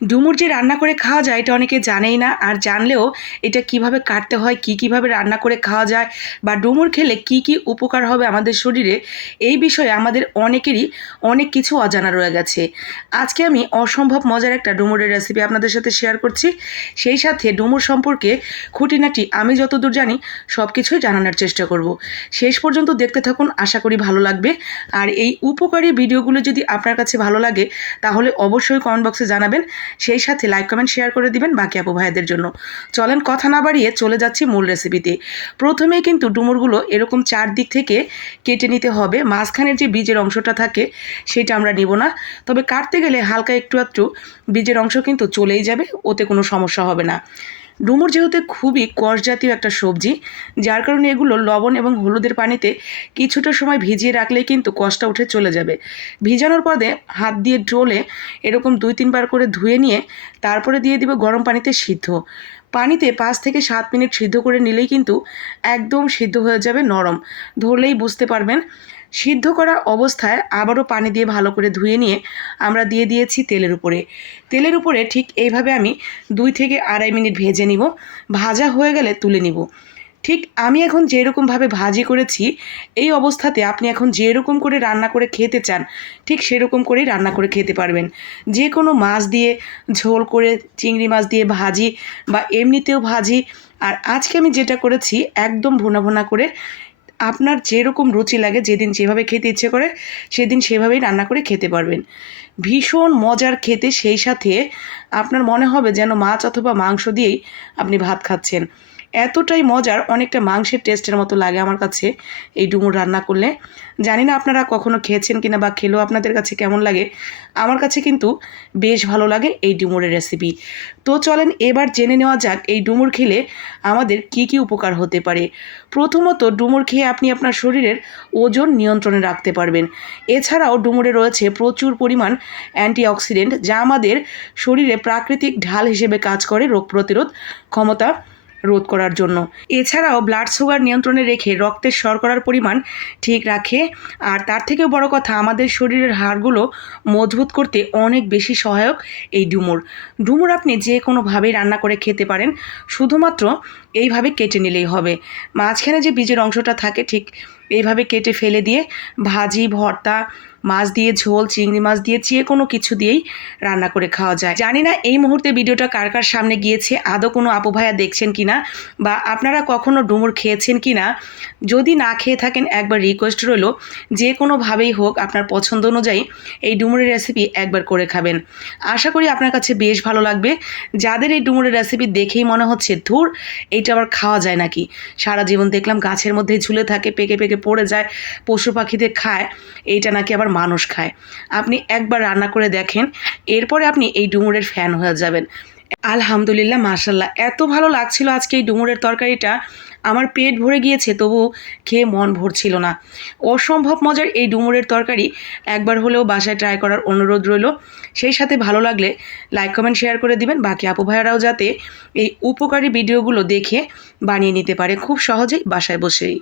ডুমুর যে রান্না করে খাওয়া যায়, এটা অনেকে জানেই না। আর জানলেও এটা কীভাবে কাটতে হয়, কি কীভাবে রান্না করে খাওয়া যায় বা ডুমুর খেলে কি কি উপকার হবে আমাদের শরীরে, এই বিষয়ে আমাদের অনেকেরই অনেক কিছু অজানা রয়ে গেছে। আজকে আমি অসম্ভব মজার একটা ডুমুরের রেসিপি আপনাদের সাথে শেয়ার করছি। সেই সাথে ডুমুর সম্পর্কে খুঁটিনাটি আমি যতদূর জানি সব কিছুই জানানোর চেষ্টা করব। শেষ পর্যন্ত দেখতে থাকুন, আশা করি ভালো লাগবে। আর এই উপকারী ভিডিওগুলো যদি আপনার কাছে ভালো লাগে, তাহলে অবশ্যই কমেন্ট বক্সে জানাবেন। সেই সাথে লাইক কমেন্ট শেয়ার করে দিবেন বাকি আপু জন্য। চলেন কথা না বাড়িয়ে চলে যাচ্ছি মূল রেসিপিতে প্রথমে কিন্তু ডুমুরগুলো এরকম চারদিক থেকে কেটে নিতে হবে। মাঝখানের যে বীজের অংশটা থাকে সেটা আমরা নিব না। তবে কাটতে গেলে হালকা একটু একটু বীজের অংশ কিন্তু চলেই যাবে, ওতে কোনো সমস্যা হবে না। ডুমুর যেহেতু খুবই কষ জাতীয় একটা সবজি, যার কারণে এগুলো লবণ এবং হলুদের পানিতে কিছুটা সময় ভিজিয়ে রাখলেই কিন্তু কষটা উঠে চলে যাবে। ভিজানোর পরে হাত দিয়ে ডোলে এরকম দুই তিনবার করে ধুয়ে নিয়ে তারপরে দিয়ে দিব গরম পানিতে সিদ্ধ। পানিতে পাঁচ থেকে সাত মিনিট সিদ্ধ করে নিলেই কিন্তু একদম সিদ্ধ হয়ে যাবে নরম। ধরলেই বুঝতে পারবেন সিদ্ধ করা অবস্থায় আবারও পানি দিয়ে ভালো করে ধুয়ে নিয়ে আমরা দিয়ে দিয়েছি তেলের উপরে। তেলের উপরে ঠিক এইভাবে আমি দুই থেকে আড়াই মিনিট ভেজে নিব। ভাজা হয়ে গেলে তুলে নিব। ঠিক আমি এখন যেরকমভাবে ভাজি করেছি, এই অবস্থাতে আপনি এখন যেরকম করে রান্না করে খেতে চান, ঠিক সেরকম করেই রান্না করে খেতে পারবেন। যে কোনো মাছ দিয়ে, ঝোল করে, চিংড়ি মাছ দিয়ে ভাজি বা এমনিতেও ভাজি। আর আজকে আমি যেটা করেছি, একদম ভুনা ভুনা করে আপনার যেরকম রুচি লাগে, যেদিন যেভাবে খেতে ইচ্ছে করে, সেদিন সেভাবেই রান্না করে খেতে পারবেন। ভীষণ মজার খেতে, সেই সাথে আপনার মনে হবে যেন মাছ অথবা মাংস দিয়েই আপনি ভাত খাচ্ছেন। এতটাই মজার, অনেকটা মাংসের টেস্টের মতো লাগে আমার কাছে এই ডুমুর রান্না করলে। জানি না আপনারা কখনো খেয়েছেন কিনা বা খেলেও আপনাদের কাছে কেমন লাগে। আমার কাছে কিন্তু বেশ ভালো লাগে এই ডুমুরের রেসিপি তো চলেন এবার জেনে নেওয়া যাক এই ডুমুর খেলে আমাদের কি কি উপকার হতে পারে। প্রথমত, ডুমুর খেয়ে আপনি আপনার শরীরের ওজন নিয়ন্ত্রণে রাখতে পারবেন। এছাড়াও ডুমুরে রয়েছে প্রচুর পরিমাণ অ্যান্টিঅক্সিডেন্ট যা আমাদের শরীরে প্রাকৃতিক ঢাল হিসেবে কাজ করে রোগ প্রতিরোধ ক্ষমতা রোধ করার জন্য। এছাড়াও ব্লাড সুগার নিয়ন্ত্রণে রেখে রক্তের শর্করার পরিমাণ ঠিক রাখে। আর তার থেকেও বড় কথা, আমাদের শরীরের হাড়গুলো মজবুত করতে অনেক বেশি সহায়ক এই ডুমুর। ডুমুর আপনি যে কোনোভাবেই রান্না করে খেতে পারেন, শুধুমাত্র এইভাবে কেটে নিলেই হবে। মাঝখানে যে বীজের অংশটা থাকে, ঠিক এইভাবে কেটে ফেলে দিয়ে ভাজি, ভর্তা মাছ দিয়ে ঝোল, চিংড়ি মাছ দিয়ে যে কোনো কিছু দিয়েই রান্না করে খাওয়া যায়। জানি না এই মুহূর্তে ভিডিওটা কার কার সামনে গিয়েছে, আদৌ কোনো আপু ভাইয়া দেখছেন কি না বা আপনারা কখনো ডুমুর খেয়েছেন কি না যদি না খেয়ে থাকেন, একবার রিকোয়েস্ট রইল, যে কোনোভাবেই হোক আপনার পছন্দ অনুযায়ী এই ডুমুরের রেসিপি একবার করে খাবেন। আশা করি আপনার কাছে বেশ ভালো লাগবে। যাদের এই ডুমুরের রেসিপি দেখেই মনে হচ্ছে, ধুর, এইটা আবার খাওয়া যায় নাকি? সারা জীবন দেখলাম গাছের মধ্যে ঝুলে থাকে, পেকে পেকে পড়ে যায়, পশু পাখিদের খায়, এইটা নাকি আবার মানুষ খায়। আপনি একবার রান্না করে দেখেন, এরপরে আপনি এই ডুমুরের ফ্যান হয়ে যাবেন। আলহামদুলিল্লাহ মাশাল্লাহ এত ভালো লাগছিল আজকে এই ডুমুরের তরকারিটা। আমার পেট ভরে গিয়েছে, তবু খেয়ে মন ভরছিল না। অসম্ভব মজার এই ডুমুরের তরকারি। একবার হলেও বাসায় ট্রাই করার অনুরোধ রইল। সেই সাথে ভালো লাগলে লাইক কমেন্ট শেয়ার করে দিবেন। বাকি আপু ভাইয়ারাও যাতে এই উপকারী ভিডিওগুলো দেখে বানিয়ে নিতে পারে। খুব সহজেই বাসায় বসেই।